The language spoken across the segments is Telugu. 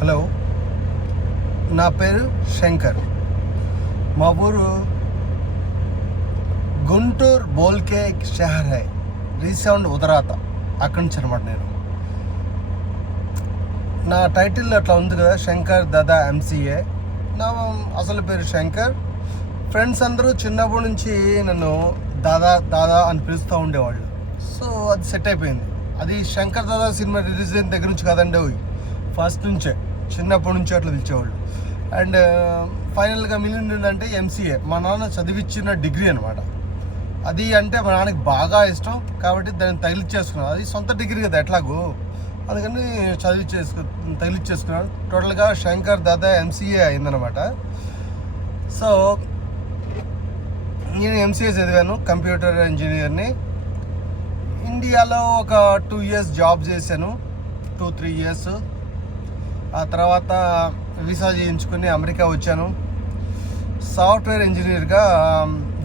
హలో, నా పేరు శంకర్. మా ఊరు గుంటూరు బోల్కే షహర్ హై, రీసౌండ్ ఉదరాత. అక్కడి నుంచి అనమాట. నేను నా టైటిల్ అట్లా ఉంది కదా, శంకర్ దాదా ఎంసీఏ. నా అసలు పేరు శంకర్. ఫ్రెండ్స్ అందరూ చిన్నప్పటి నుంచి నన్ను దాదా దాదా అని పిలుస్తూ ఉండేవాళ్ళు. సో అది సెట్ అయిపోయింది. అది శంకర్ దాదా సినిమా రిలీజ్ అయిన దగ్గర నుంచి కదండి, ఫస్ట్ నుంచే చిన్నప్పటి నుంచి అట్లా పిలిచేవాళ్ళు. అండ్ ఫైనల్గా మిగిలిందంటే ఎంసీఏ, మా నాన్న చదివిచ్చిన డిగ్రీ అనమాట. అది అంటే మా నాన్నకి బాగా ఇష్టం కాబట్టి దాన్ని తగిలిచ్చేసుకున్నాను. అది సొంత డిగ్రీ కదా ఎట్లాగూ, అందుకని తగిలిచ్చేసుకున్నాను. టోటల్గా శంకర్ దాదా ఎంసీఏ అయిందనమాట. సో నేను ఎంసీఏ చదివాను, కంప్యూటర్ ఇంజనీర్ని. ఇండియాలో ఒక 2 years జాబ్ చేశాను, 2-3 years. ఆ తర్వాత వీసా చేయించుకొని అమెరికా వచ్చాను. సాఫ్ట్వేర్ ఇంజనీర్గా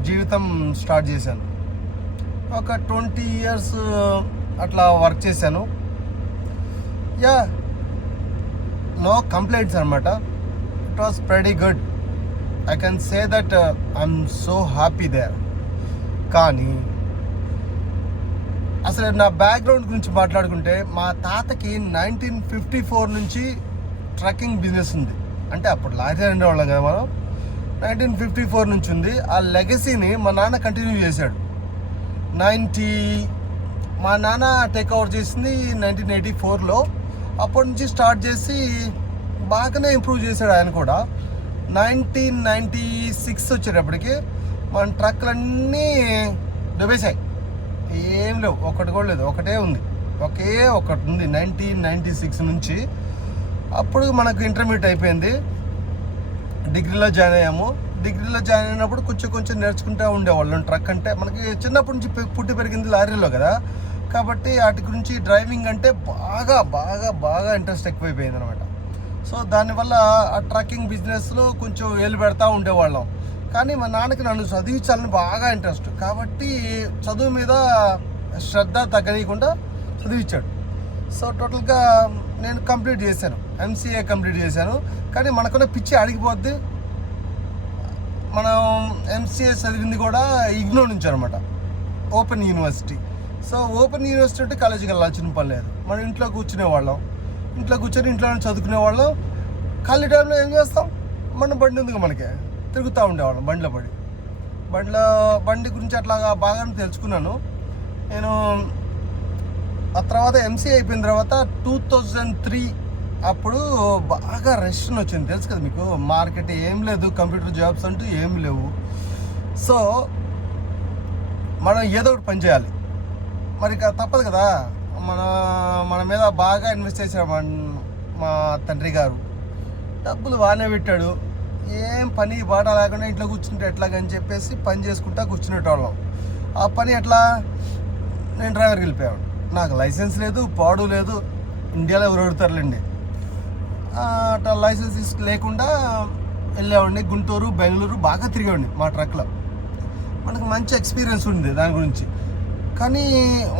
జీవితం స్టార్ట్ చేశాను. ఒక 20 years అట్లా వర్క్ చేశాను. నో కంప్లైంట్స్ అనమాట. It was pretty good. I can say that I'm so happy there. కానీ అసలు నా బ్యాక్గ్రౌండ్ గురించి మాట్లాడుకుంటే, మా తాతకి 1954 నుంచి ట్రక్కింగ్ బిజినెస్ ఉంది. అంటే అప్పుడు లారీ అనేవాళ్ళం కదా మనం. 1954 నుంచి ఉంది. ఆ లెగసీని మా నాన్న కంటిన్యూ చేశాడు. మా నాన్న టేక్ ఓవర్ చేసింది 1984లో. అప్పటి నుంచి స్టార్ట్ చేసి బాగానే ఇంప్రూవ్ చేశాడు ఆయన కూడా. 1996 వచ్చేటప్పటికి మన ట్రక్లన్నీ దుబ్బేశాయి. ఏం లేవు, ఒకటి కూడా లేదు. ఒకటే ఉంది, ఒకటి ఉంది 1996 నుంచి. అప్పుడు మనకు ఇంటర్మీడియట్ అయిపోయింది, డిగ్రీలో జాయిన్ అయ్యాము. డిగ్రీలో జాయిన్ అయినప్పుడు కొంచెం నేర్చుకుంటూ ఉండేవాళ్ళం. ట్రక్ అంటే మనకి చిన్నప్పటి నుంచి పుట్టి పెరిగింది లారీలో కదా, కాబట్టి వాటి గురించి డ్రైవింగ్ అంటే బాగా బాగా బాగా ఇంట్రెస్ట్ ఎక్కువైపోయింది అనమాట. సో దానివల్ల ఆ ట్రక్కింగ్ బిజినెస్లో కొంచెం వేలు పెడతా ఉండేవాళ్ళం. కానీ మా నాన్నకి నన్ను చదివించాలని బాగా ఇంట్రెస్ట్ కాబట్టి చదువు మీద శ్రద్ధ తగ్గనీయకుండా చదివించాడు. సో టోటల్గా నేను కంప్లీట్ చేశాను, ఎంసీఏ కంప్లీట్ చేశాను. కానీ మనకున్న పిచ్చి అడిగిపోద్ది. మనం ఎంసీఏ చదివింది కూడా ఇగ్నో నుంచి అనమాట, open university. So open university అంటే కాలేజీకి వెళ్ళాల్సిన పని లేదు. మనం ఇంట్లో కూర్చుని ఇంట్లోనే చదువుకునే వాళ్ళం. ఖాళీ టైంలో ఏం చేస్తాం, మన బండి ఉంది మనకి, తిరుగుతూ ఉండేవాళ్ళం. బండి గురించి అట్లాగా బాగానే తెలుసుకున్నాను నేను. ఆ తర్వాత ఎంసీఏ అయిపోయిన తర్వాత 2003 అప్పుడు బాగా రష్యన్ వచ్చింది, తెలుసు కదా మీకు. మార్కెట్ ఏం లేదు, కంప్యూటర్ జాబ్స్ అంటూ ఏం లేవు. సో మనం ఏదో ఒకటి పని చేయాలి, మరి తప్పదు కదా. మన మీద బాగా ఇన్వెస్ట్ చేశాడు మా తండ్రి గారు. డబ్బులు బాగానే పెట్టాడు. ఏం పని బాట లేకుండా ఇంట్లో కూర్చుంటే ఎట్లాగని చెప్పేసి పని చేసుకుంటా కూర్చునేటోళ్ళం. ఆ పని ఎట్లా, నేను డ్రైవర్కి వెళ్ళిపోయాను. నాకు లైసెన్స్ లేదు, పాడు లేదు. ఇండియాలో ఎవరు అడుగుతారులేండి. అట్లా లైసెన్స్ లేకుండా వెళ్ళేవాడిని. గుంటూరు, బెంగళూరు బాగా తిరిగేవాడిని మా ట్రక్లో. మనకు మంచి ఎక్స్పీరియన్స్ ఉంది దాని గురించి. కానీ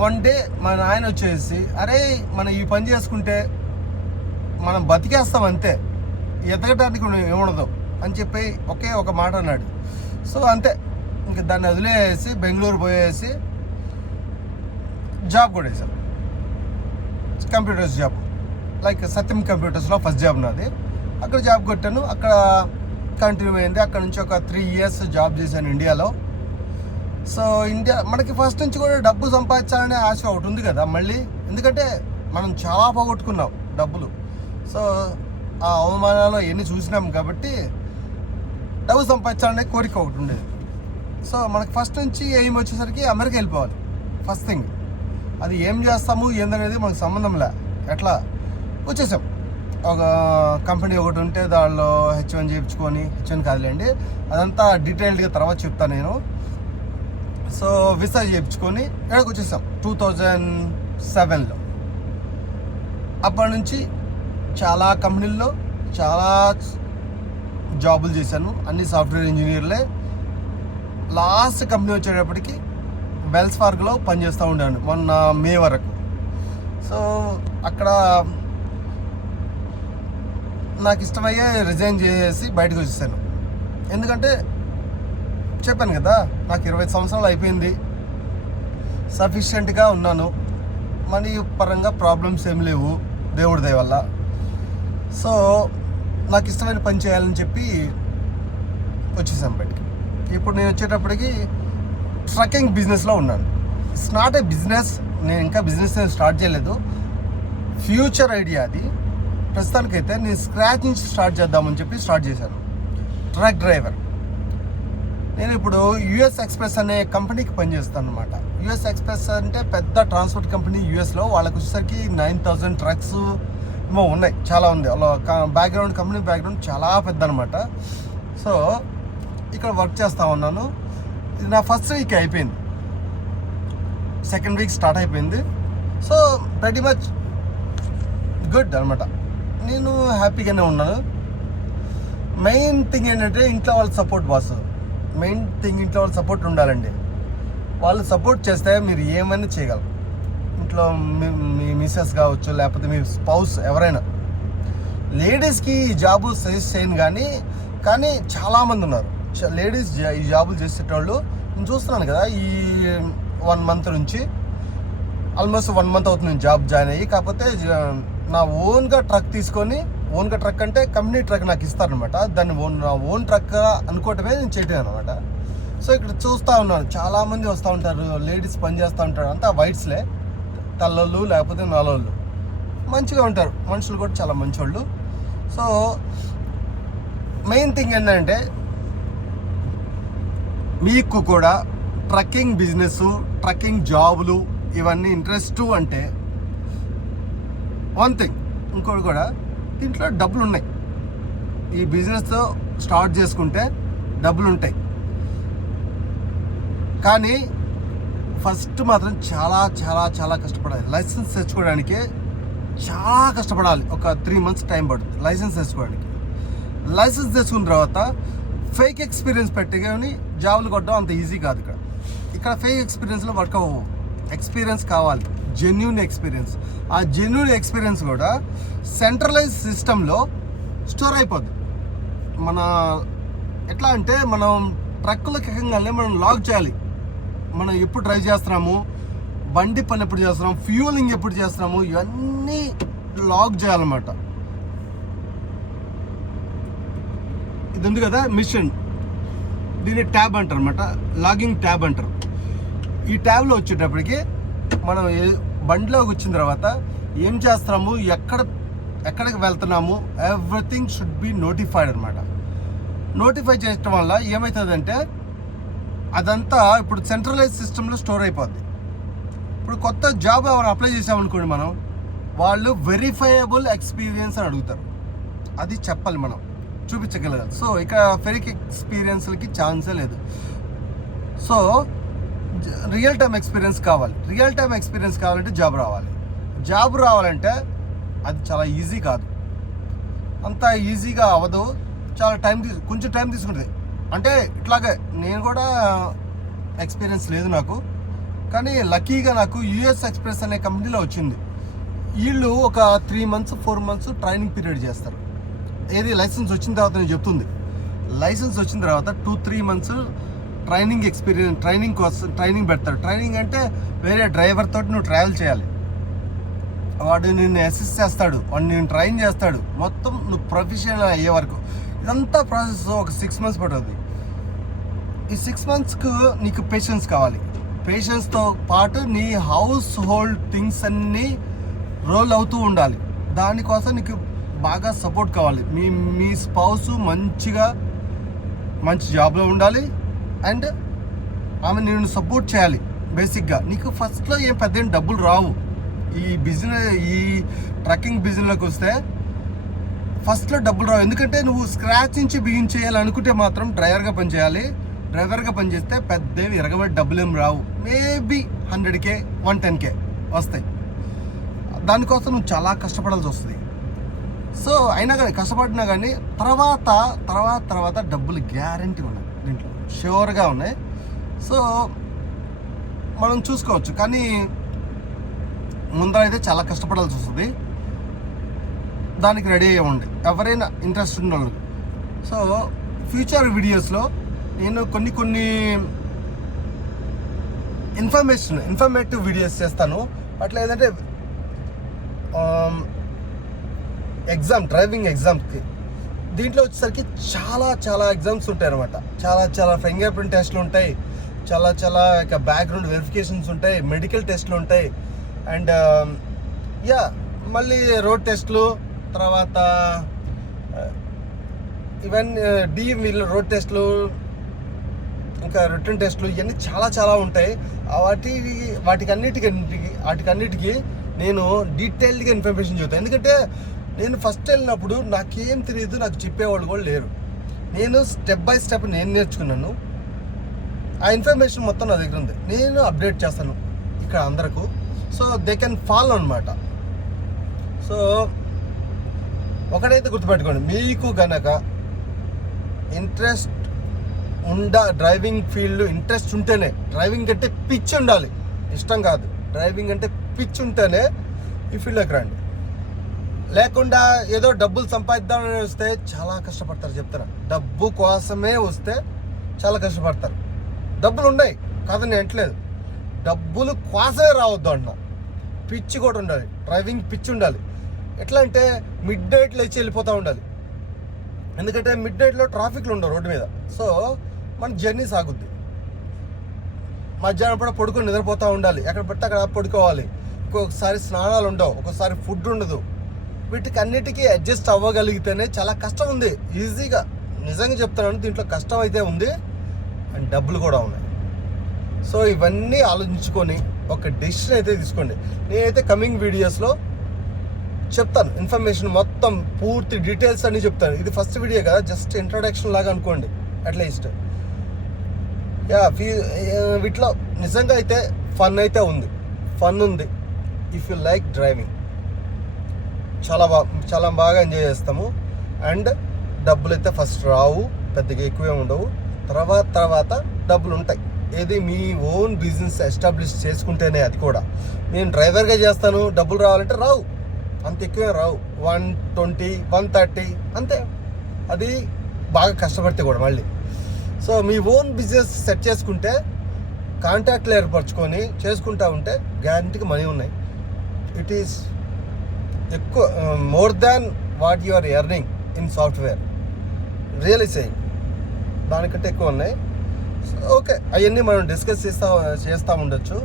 వన్ డే మా నాయన వచ్చేసి, అరే మనం ఈ పని చేసుకుంటే మనం బతికేస్తాం అంతే, ఎదగడానికి ఏముండదు అని చెప్పి ఒక మాట అన్నాడు. సో అంతే, ఇంక దాన్ని వదిలేసి బెంగళూరు పోయేసి జాబ్ కూడా వేసాం, కంప్యూటర్స్ జాబ్. లైక్ సత్యం కంప్యూటర్స్లో ఫస్ట్ జాబ్ నాది. అక్కడ జాబ్ కొట్టాను, అక్కడ కంటిన్యూ అయింది. అక్కడ నుంచి ఒక 3 years జాబ్ చేశాను ఇండియాలో. సో ఇండియా మనకి ఫస్ట్ నుంచి కూడా డబ్బు సంపాదించాలనే ఆశ ఒకటి ఉంది కదా మళ్ళీ, ఎందుకంటే మనం చాలా పోగొట్టుకున్నాం డబ్బులు. సో ఆ అవమానాలు ఎన్ని చూసినాం కాబట్టి డబ్బు సంపాదించాలనే కోరిక ఒకటి ఉండేది. సో మనకి ఫస్ట్ నుంచి ఏం వచ్చేసరికి అమెరికా వెళ్ళిపోవాలి ఫస్ట్ థింగ్. అది ఏం చేస్తాము ఏందనేది మనకు సంబంధం లే, ఎట్లా వచ్చేసాం. ఒక కంపెనీ ఒకటి ఉంటే దానిలో H1 చేయించుకొని, H1 కాదులేండి, అదంతా డీటెయిల్డ్గా తర్వాత చెప్తాను నేను. సో వీసా చేయించుకొని ఇక్కడికి వచ్చేసాం 2007లో. అప్పటి నుంచి చాలా కంపెనీల్లో చాలా జాబులు చేశాను, అన్ని సాఫ్ట్వేర్ ఇంజనీర్లే. లాస్ట్ కంపెనీ వచ్చేటప్పటికి వెల్స్ ఫార్గోలో పనిచేస్తూ ఉండాను మొన్న మే వరకు. సో అక్కడ నాకు ఇష్టమయ్యే రిజైన్ చేసి బయటకు వచ్చేసాను. ఎందుకంటే చెప్పాను కదా, నాకు 25 సంవత్సరాలు అయిపోయింది, సఫిషియెంట్గా ఉన్నాను, మనీ పరంగా ప్రాబ్లమ్స్ ఏం లేవు దేవుడి దయ వల్ల. సో నాకు ఇష్టమైన పని చేయాలని చెప్పి వచ్చేసాను బయటికి. ఇప్పుడు నేను వచ్చేటప్పటికి ట్రక్కింగ్ బిజినెస్లో ఉన్నాను. ఇట్స్ నాట్ ఏ బిజినెస్, నేను ఇంకా బిజినెస్ స్టార్ట్ చేయలేదు, ఫ్యూచర్ ఐడియా అది. ప్రస్తుతానికైతే నేను స్క్రాచ్ నుంచి స్టార్ట్ చేద్దామని చెప్పి స్టార్ట్ చేశాను. Truck driver. నేను ఇప్పుడు యుఎస్ ఎక్స్ప్రెస్ అనే కంపెనీకి పనిచేస్తాను అనమాట. యుఎస్ ఎక్స్ప్రెస్ అంటే పెద్ద ట్రాన్స్పోర్ట్ కంపెనీ యుఎస్లో. వాళ్ళకి వచ్చేసరికి 9,000 ట్రక్స్ ఏమో ఉన్నాయి, చాలా ఉంది. వాళ్ళ కంపెనీ బ్యాక్గ్రౌండ్ చాలా పెద్ద అనమాట. సో ఇక్కడ వర్క్ చేస్తూ ఉన్నాను. ఇది నా ఫస్ట్ వీక్ అయిపోయింది, సెకండ్ వీక్ స్టార్ట్ అయిపోయింది. సో ప్రెటీ మచ్ గుడ్ అనమాట. నేను హ్యాపీగానే ఉన్నాను. మెయిన్ థింగ్ ఏంటంటే ఇంట్లో వాళ్ళ సపోర్ట్ బాస్. మెయిన్ థింగ్ ఇంట్లో వాళ్ళ సపోర్ట్ ఉండాలండి. వాళ్ళు సపోర్ట్ చేస్తే మీరు ఏమైనా చేయగలరు. ఇంట్లో మీ మిస్సెస్ కావచ్చు, లేకపోతే మీ స్పౌస్ ఎవరైనా. లేడీస్కి ఈ జాబు సజెస్ట్ చేయను కానీ చాలామంది ఉన్నారు లేడీస్ ఈ జాబులు చేసేటోళ్ళు. నేను చూస్తున్నాను కదా, ఈ 1 month నుంచి ఆల్మోస్ట్ 1 month అవుతుంది నేను జాబ్ జాయిన్ అయ్యి. కాకపోతే నా ఓన్గా ట్రక్ తీసుకొని, ఓన్గా ట్రక్ అంటే కంపెనీ ట్రక్ నాకు ఇస్తారనమాట. దాన్ని నా ఓన్ ట్రక్ అనుకోవటమే నేను చేయటం అనమాట. సో ఇక్కడ చూస్తూ ఉన్నాను, చాలామంది వస్తూ ఉంటారు, లేడీస్ పని చేస్తూ ఉంటారు. అంతా వైట్స్లే, తెల్లోళ్ళు లేకపోతే నల్లోళ్ళు. మంచిగా ఉంటారు, మనుషులు కూడా చాలా మంచోళ్ళు. సో మెయిన్ థింగ్ ఏంటంటే, మీకు కూడా ట్రక్కింగ్ బిజినెస్, ట్రక్కింగ్ జాబులు ఇవన్నీ ఇంట్రెస్ట్ అంటే వన్ థింగ్, ఇంకోటి కూడా దీంట్లో డబ్బులు ఉన్నాయి. ఈ బిజినెస్తో స్టార్ట్ చేసుకుంటే డబ్బులు ఉంటాయి. కానీ ఫస్ట్ మాత్రం చాలా చాలా చాలా కష్టపడాలి. లైసెన్స్ తెచ్చుకోవడానికి చాలా కష్టపడాలి. ఒక 3 months టైం పడుతుంది లైసెన్స్ తెచ్చుకోవడానికి. లైసెన్స్ తెచ్చుకున్న తర్వాత ఫేక్ ఎక్స్పీరియన్స్ పెట్టుకొని జాబులు కొట్టడం అంత ఈజీ కాదు. ఇక్కడ ఫేక్ ఎక్స్పీరియన్స్లో వర్క్ అవ్వవు. ఎక్స్పీరియన్స్ కావాలి, జెన్యూన్ ఎక్స్పీరియన్స్. ఆ జెన్యూన్ ఎక్స్పీరియన్స్ కూడా సెంట్రలైజ్ సిస్టంలో స్టోర్ అయిపోద్ది. మన ఎట్లా అంటే, మనం ట్రక్కులకి ఎక్కగానే మనం లాగ్ చేయాలి. మనం ఎప్పుడు డ్రైవ్ చేస్తున్నాము, బండి పని ఎప్పుడు చేస్తున్నాము, ఫ్యూలింగ్ ఎప్పుడు చేస్తున్నాము, ఇవన్నీ లాగ్ చేయాలన్నమాట. ఇది ఉంది కదా మిషన్, దీన్ని ట్యాబ్ అంటారు అనమాట, లాగింగ్ ట్యాబ్ అంటారు. ఈ ట్యాబ్లో వచ్చేటప్పటికి మనం బండిలోకి వచ్చిన తర్వాత ఏం చేస్తున్నాము, ఎక్కడికి వెళ్తున్నాము, ఎవ్రీథింగ్ షుడ్ బి నోటిఫైడ్ అనమాట. నోటిఫై చేయడం వల్ల ఏమవుతుందంటే, అదంతా ఇప్పుడు సెంట్రలైజ్ సిస్టంలో స్టోర్ అయిపోద్ది. ఇప్పుడు కొత్త జాబ్ ఎవరు అప్లై చేసామనుకోండి, మనం వాళ్ళు వెరిఫైయబుల్ ఎక్స్పీరియన్స్ అని అడుగుతారు. అది చెప్పాలి, మనం చూపించగలగాలి. సో ఇక్కడ ఫేక్ ఎక్స్పీరియన్స్లకి ఛాన్సే లేదు. సో రియల్ టైమ్ ఎక్స్పీరియన్స్ కావాలి. రియల్ టైమ్ ఎక్స్పీరియన్స్ కావాలంటే జాబ్ రావాలంటే అది చాలా ఈజీ కాదు, అంత ఈజీగా అవ్వదు. చాలా కొంచెం టైం తీసుకుంటుంది. అంటే ఇట్లాగే నేను కూడా ఎక్స్పీరియన్స్ లేదు నాకు, కానీ లక్కీగా నాకు యుఎస్ ఎక్స్ప్రెస్ అనే కంపెనీలో వచ్చింది. వీళ్ళు ఒక 3 months 4 months ట్రైనింగ్ పీరియడ్ చేస్తారు. ఏది లైసెన్స్ వచ్చిన తర్వాత నేను చెప్తుంది. లైసెన్స్ వచ్చిన తర్వాత 2-3 months ట్రైనింగ్ పెడతాడు. ట్రైనింగ్ అంటే వేరే డ్రైవర్ తోటి నువ్వు ట్రావెల్ చేయాలి. వాడు నిన్ను అసిస్ట్ చేస్తాడు, వాడు నిన్ను ట్రైన్ చేస్తాడు, మొత్తం నువ్వు ప్రొఫెషనల్ అయ్యే వరకు. ఇదంతా ప్రాసెస్ ఒక 6 months పడుతుంది. ఈ 6 monthsకు నీకు పేషెన్స్ కావాలి. పేషెన్స్తో పాటు నీ హౌస్ హోల్డ్ థింగ్స్ అన్నీ రోల్ అవుతూ ఉండాలి. దానికోసం నీకు బాగా సపోర్ట్ కావాలి. మీ స్పౌస్ మంచి జాబ్లో ఉండాలి, అండ్ ఆమె నేను సపోర్ట్ చేయాలి. బేసిక్గా నీకు ఫస్ట్లో ఏం పెద్ద డబ్బులు రావు. ఈ ట్రక్కింగ్ బిజినెస్లోకి వస్తే ఫస్ట్లో డబ్బులు రావు. ఎందుకంటే నువ్వు స్క్రాచ్ నుంచి బిగిన్ చేయాలనుకుంటే మాత్రం డ్రైవర్గా పనిచేస్తే పెద్దవి ఎరగబడి డబ్బులు ఏం రావు. మేబీ 100K 110K వస్తాయి. దానికోసం నువ్వు చాలా కష్టపడాల్సి వస్తుంది. సో అయినా కానీ కష్టపడినా కానీ తర్వాత డబ్బులు గ్యారంటీ ఉన్నాయి, దీంట్లో ష్యూర్గా ఉన్నాయి. సో మనం చూసుకోవచ్చు, కానీ ముందర అయితే చాలా కష్టపడాల్సి వస్తుంది. దానికి రెడీ అయ్యండి ఎవరైనా ఇంట్రెస్ట్ ఉన్న వాళ్ళు. సో ఫ్యూచర్ వీడియోస్లో నేను కొన్ని ఇన్ఫర్మేటివ్ వీడియోస్ చేస్తాను. అట్లా ఏదంటే డ్రైవింగ్ ఎగ్జామ్స్కి దీంట్లో వచ్చేసరికి చాలా ఎగ్జామ్స్ ఉంటాయి అనమాట. చాలా ఫింగర్ ప్రింట్ టెస్ట్లు ఉంటాయి, చాలా బ్యాక్గ్రౌండ్ వెరిఫికేషన్స్ ఉంటాయి, మెడికల్ టెస్ట్లు ఉంటాయి, అండ్ మళ్ళీ రోడ్ టెస్ట్లు, తర్వాత ఇవన్నీ DMV రోడ్ టెస్ట్లు, ఇంకా రిటర్న్ టెస్ట్లు, ఇవన్నీ చాలా ఉంటాయి. వాటికన్నిటికీ నేను డీటెయిల్డ్గా ఇన్ఫర్మేషన్ చెబుతాను. ఎందుకంటే నేను ఫస్ట్ వెళ్ళినప్పుడు నాకేం తెలియదు, నాకు చెప్పేవాళ్ళు కూడా లేరు. నేను స్టెప్ బై స్టెప్ నేను నేర్చుకున్నాను. ఆ ఇన్ఫర్మేషన్ మొత్తం నా దగ్గర ఉంది, నేను అప్డేట్ చేస్తాను ఇక్కడ అందరకు. సో దే కెన్ ఫాలో అనమాట. సో ఒకటైతే గుర్తుపెట్టుకోండి, మీకు గనక ఇంట్రెస్ట్ డ్రైవింగ్ ఫీల్డ్ ఇంట్రెస్ట్ ఉంటేనే, డ్రైవింగ్ అంటే పిచ్చి ఉండాలి, ఇష్టం కాదు, డ్రైవింగ్ అంటే పిచ్చి ఉంటేనే ఈ ఫీల్డ్లోకి రండి. లేకుండా ఏదో డబ్బులు సంపాదిద్దామని వస్తే చాలా కష్టపడతారు. చెప్తారా, డబ్బు కోసమే వస్తే చాలా కష్టపడతారు. డబ్బులు ఉన్నాయి కాదని అంటలేదు, డబ్బులు కోసమే రావద్దు అంటున్నా. పిచ్చి కూడా ఉండాలి, డ్రైవింగ్ పిచ్చి ఉండాలి. ఎట్లా అంటే మిడ్ నైట్ లేచి వెళ్ళిపోతూ ఉండాలి. ఎందుకంటే మిడ్ నైట్లో ట్రాఫిక్లు ఉండవు రోడ్డు మీద. సో మన జర్నీ సాగుద్ది. మధ్యాహ్నం పూట పడుకొని నిద్రపోతూ ఉండాలి, ఎక్కడ పడితే అక్కడ పడుకోవాలి. ఒక్కొక్కసారి స్నానాలు ఉండవు, ఒక్కొక్కసారి ఫుడ్ ఉండదు. వీటికి అన్నిటికీ అడ్జస్ట్ అవ్వగలిగితేనే చాలా కష్టం ఉంది. ఈజీగా నిజంగా చెప్తున్నాను, దీంట్లో కష్టం అయితే ఉంది అండ్ డబ్బులు కూడా ఉన్నాయి. సో ఇవన్నీ ఆలోచించుకొని ఒక డెసిషన్ అయితే తీసుకోండి. నేనైతే కమింగ్ వీడియోస్లో చెప్తాను, ఇన్ఫర్మేషన్ మొత్తం పూర్తి డీటెయిల్స్ అన్నీ చెప్తాను. ఇది ఫస్ట్ వీడియో కదా, జస్ట్ ఇంట్రొడక్షన్ లాగా అనుకోండి అట్లీస్ట్. వీటిలో నిజంగా అయితే ఫన్ ఉంది. ఇఫ్ యూ లైక్ డ్రైవింగ్ చాలా బాగా ఎంజాయ్ చేస్తాము. అండ్ డబ్బులు అయితే ఫస్ట్ రావు, పెద్దగా ఎక్కువే ఉండవు. తర్వాత డబ్బులు ఉంటాయి. ఏది మీ ఓన్ బిజినెస్ ఎస్టాబ్లిష్ చేసుకుంటేనే, అది కూడా నేను డ్రైవర్గా చేస్తాను డబ్బులు రావాలంటే రావు, అంత ఎక్కువే రావు. 120, 130 అంతే. అది బాగా కష్టపడితే కూడా మళ్ళీ. సో మీ ఓన్ బిజినెస్ సెట్ చేసుకుంటే, కాంటాక్ట్లు ఏర్పరచుకొని చేసుకుంటా ఉంటే గ్యారంటీగా మనీ ఉన్నాయి. ఇట్ ఈస్ ఎక్కువ, more than what you are earning in software, really saying, దానికంటే ఎక్కువ ఉన్నాయి. ఓకే, అవన్నీ మనం డిస్కస్ చేస్తూ ఉండొచ్చు.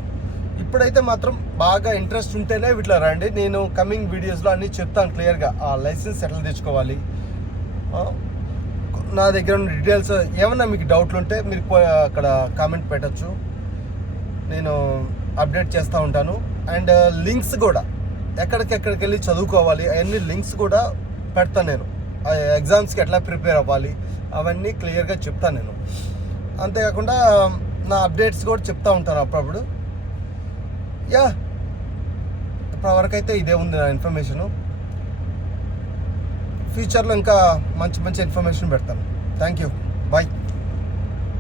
ఇప్పుడైతే మాత్రం బాగా ఇంట్రెస్ట్ ఉంటేనే వీటిలో రండి. నేను కమింగ్ వీడియోస్లో అన్నీ చెప్తాను క్లియర్గా. ఆ లైసెన్స్ ఎట్లా తెచ్చుకోవాలి, నా దగ్గర ఉన్న డీటెయిల్స్, ఏమన్నా మీకు డౌట్లు ఉంటే మీరు అక్కడ కామెంట్ పెట్టచ్చు, నేను అప్డేట్ చేస్తూ ఉంటాను. అండ్ లింక్స్ కూడా ఎక్కడికి వెళ్ళి చదువుకోవాలి అవన్నీ లింక్స్ కూడా పెడతాను నేను. ఎగ్జామ్స్కి ఎట్లా ప్రిపేర్ అవ్వాలి అవన్నీ క్లియర్గా చెప్తాను నేను. అంతేకాకుండా నా అప్డేట్స్ కూడా చెప్తూ ఉంటాను అప్పుడప్పుడు. ఇప్పటివరకు అయితే ఇదే ఉంది నా ఇన్ఫర్మేషను. ఫ్యూచర్లో ఇంకా మంచి ఇన్ఫర్మేషన్ పెడతాను. Thank you, bye.